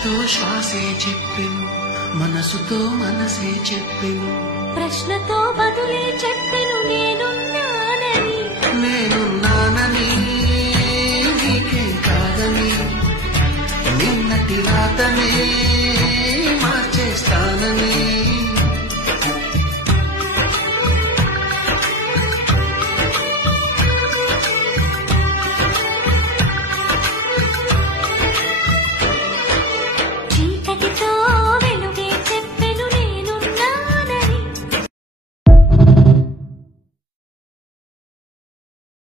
శ్వాసతో శ్వాసే చెప్పెను, మనసుతో మనసే చెప్పెను, ప్రశ్నతో బదులే చెప్పెను నేనున్నానని. నేను